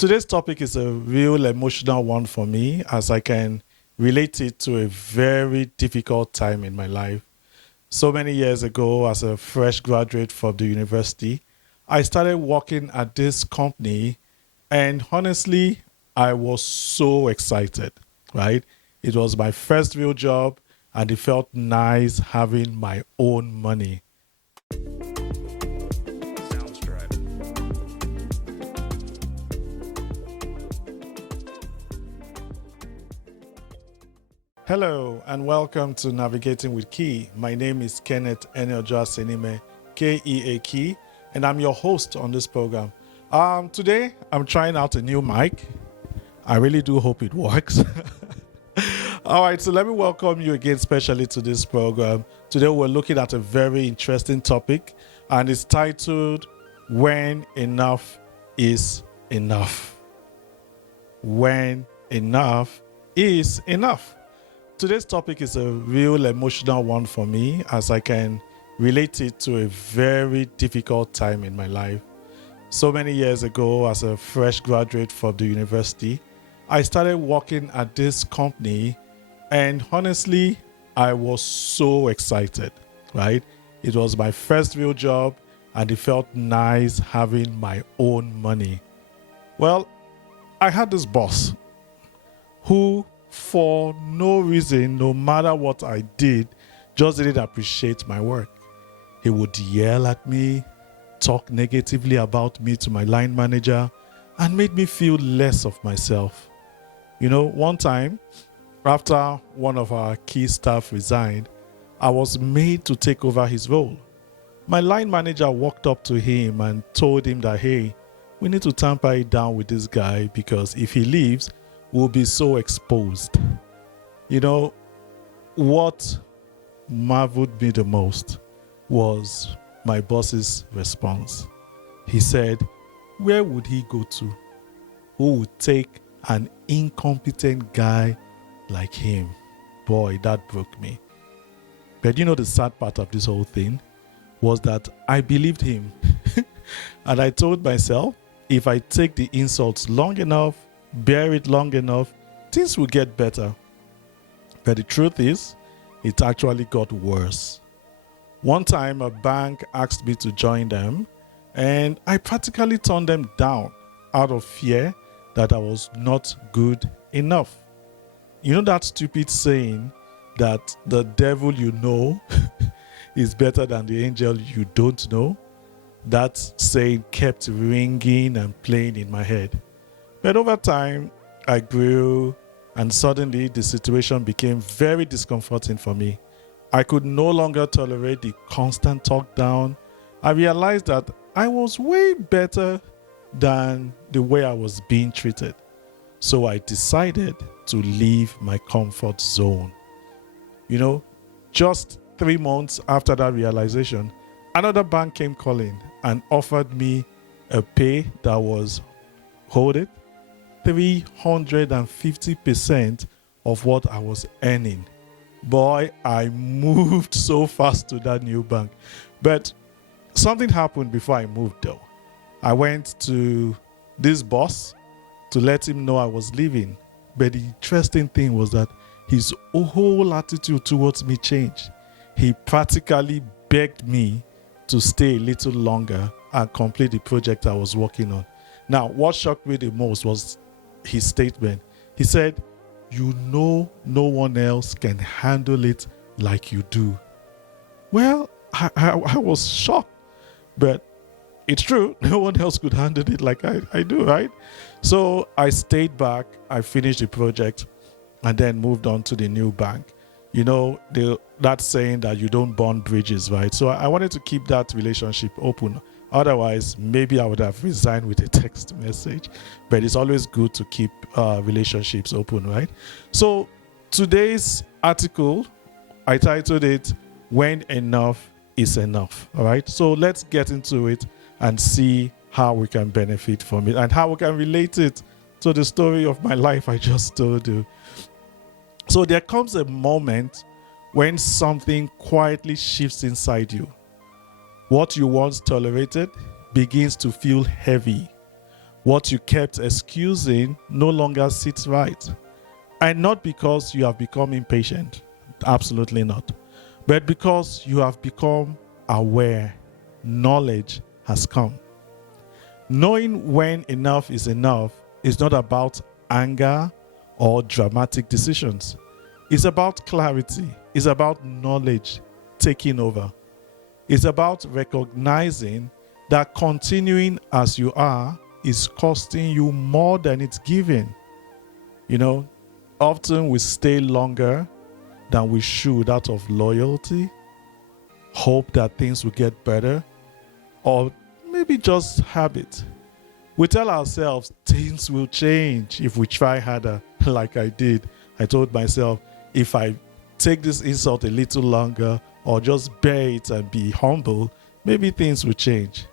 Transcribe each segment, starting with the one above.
Today's topic is a real emotional one for me as I can relate it to a very difficult time in my life. So many years ago, as a fresh graduate from the university, I started working at this company, and honestly, I was so excited, right? It was my first real job, and it felt nice having my own money. Hello and welcome to Navigating with Key. My name is Kenneth Eniojo Asenime, KEA Key, and I'm your host on this program. Today, I'm trying out a new mic. I really do hope it works. All right, so let me welcome you again, especially to this program. Today, we're looking at a very interesting topic, and it's titled When Enough is Enough. When enough is enough. Today's topic is a real emotional one for me as I can relate it to a very difficult time in my life. So many years ago, as a fresh graduate from the university, I started working at this company, and honestly, I was so excited, right? It was my first real job, and it felt nice having my own money. Well, I had this boss who, for no reason, no matter what I did, just didn't appreciate my work. He would yell at me, talk negatively about me to my line manager, and made me feel less of myself. One time, after one of our key staff resigned, I was made to take over his role. My line manager walked up to him and told him that, hey, we need to tamper it down with this guy because if he leaves, we'll be so exposed. What marveled me the most was my boss's response. He said, where would he go to? Who would take an incompetent guy like him? Boy, that broke me. But the sad part of this whole thing was that I believed him. And I told myself, if I take the insults long enough, bear it long enough, things will get better. But the truth is, it actually got worse. One time, a bank asked me to join them, and I practically turned them down out of fear that I was not good enough. That stupid saying that the devil you know is better than the angel you don't know? That saying kept ringing and playing in my head. But over time, I grew, and suddenly the situation became very discomforting for me. I could no longer tolerate the constant talk down. I realized that I was way better than the way I was being treated. So I decided to leave my comfort zone. Just 3 months after that realization, another bank came calling and offered me a pay that was, hold it, 350% of what I was earning. Boy, I moved so fast to that new bank. But something happened before I moved though. I went to this boss to let him know I was leaving. But the interesting thing was that his whole attitude towards me changed. He practically begged me to stay a little longer and complete the project I was working on. Now, what shocked me the most was his statement. He said, no one else can handle it like you do. Well, I was shocked, but it's true. No one else could handle it like I do, right? So I stayed back, I finished the project, and then moved on to the new bank. That saying that you don't burn bridges, right? So I wanted to keep that relationship open. Otherwise, maybe I would have resigned with a text message. But it's always good to keep relationships open, right? So today's article, I titled it, When Enough is Enough. All right? So let's get into it and see how we can benefit from it and how we can relate it to the story of my life I just told you. So there comes a moment when something quietly shifts inside you. What you once tolerated begins to feel heavy. What you kept excusing no longer sits right. And not because you have become impatient, absolutely not, but because you have become aware. Knowledge has come. Knowing when enough is not about anger or dramatic decisions. It's about clarity. It's about knowledge taking over. It's about recognizing that continuing as you are is costing you more than it's giving. Often we stay longer than we should out of loyalty, hope that things will get better, or maybe just habit. We tell ourselves things will change if we try harder, like I did. I told myself, if I take this insult a little longer or just bear it and be humble, maybe things will change.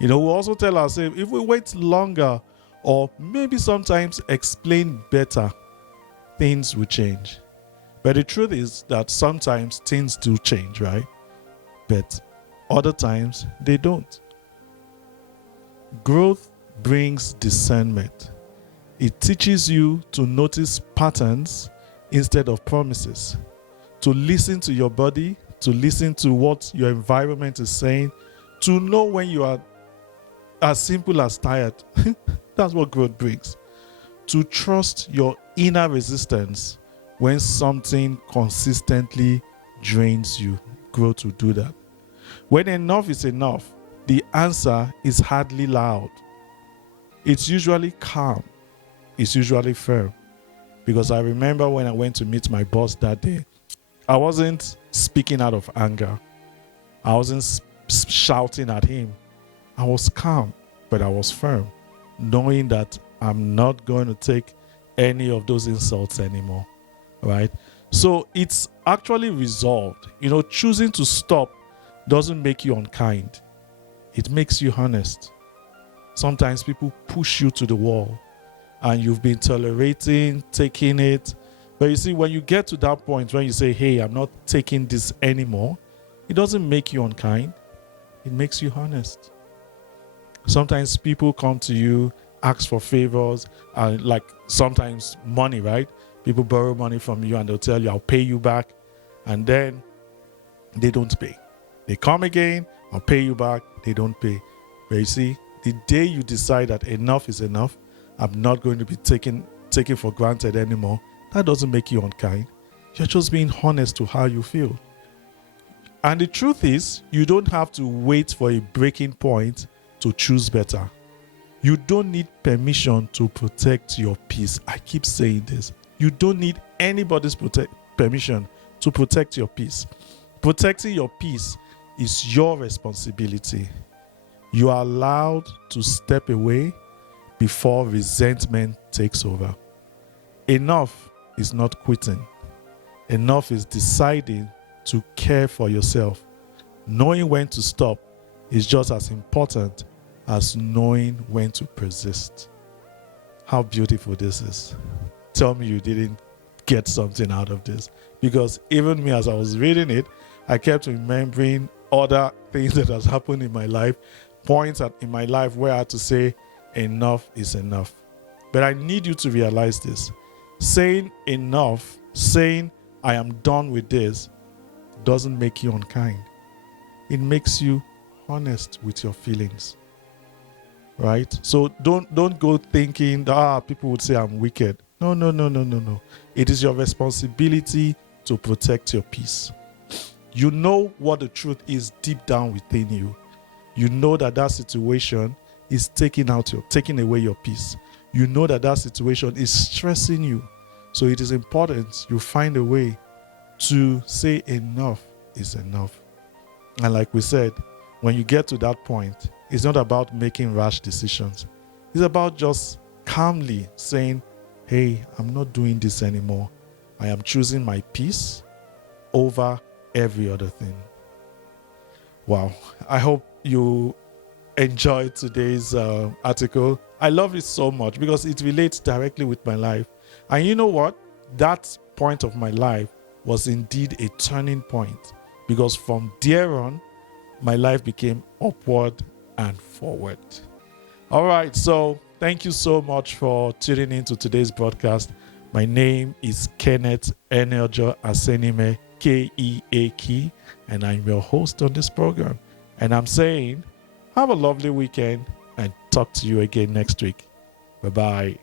We also tell ourselves, if we wait longer or maybe sometimes explain better, things will change. But the truth is that sometimes things do change, right? But other times they don't. Growth brings discernment. It teaches you to notice patterns instead of promises, to listen to your body, to listen to what your environment is saying, to know when you are as simple as tired. That's what growth brings. To trust your inner resistance when something consistently drains you. Growth will do that. When enough is enough, the answer is hardly loud. It's usually calm. It's usually firm. Because I remember when I went to meet my boss that day, I wasn't speaking out of anger. I wasn't shouting at him. I was calm, but I was firm, knowing that I'm not going to take any of those insults anymore, right? So it's actually resolved. Choosing to stop doesn't make you unkind. It makes you honest. Sometimes people push you to the wall and you've been tolerating, taking it. But you see, when you get to that point when you say, hey, I'm not taking this anymore, it doesn't make you unkind. It makes you honest. Sometimes people come to you, ask for favors, like sometimes money, right? People borrow money from you and they'll tell you, I'll pay you back. And then they don't pay. They come again, I'll pay you back. They don't pay. But you see, the day you decide that enough is enough, I'm not going to be taken for granted anymore, that doesn't make you unkind. You're just being honest to how you feel. And the truth is, you don't have to wait for a breaking point to choose better. You don't need permission to protect your peace. I keep saying this. You don't need anybody's permission to protect your peace. Protecting your peace is your responsibility. You are allowed to step away before resentment takes over. Enough is not quitting. Enough is deciding to care for yourself. Knowing when to stop is just as important as knowing when to persist. How beautiful this is. Tell me you didn't get something out of this. Because even me, as I was reading it, I kept remembering other things that has happened in my life, points in my life where I had to say, enough is enough. But I need you to realize this. Saying enough, saying I am done with this, doesn't make you unkind. It makes you honest with your feelings. Right? So don't go thinking that people would say I'm wicked. No. It is your responsibility to protect your peace. You know what the truth is deep down within you. You know that situation is taking away your peace. You know that situation is stressing you. So it is important you find a way to say enough is enough. And like we said, when you get to that point, it's not about making rash decisions. It's about just calmly saying, hey, I'm not doing this anymore. I am choosing my peace over every other thing. Wow. I hope you enjoyed today's article. I love it so much because it relates directly with my life. And you know what? That point of my life was indeed a turning point, because from there on, my life became upward and forward. All right, so thank you so much for tuning in to today's broadcast. My name is Kenneth Eneljo Asenime, Keaki, and I'm your host on this program. And I'm saying, have a lovely weekend and talk to you again next week. Bye-bye.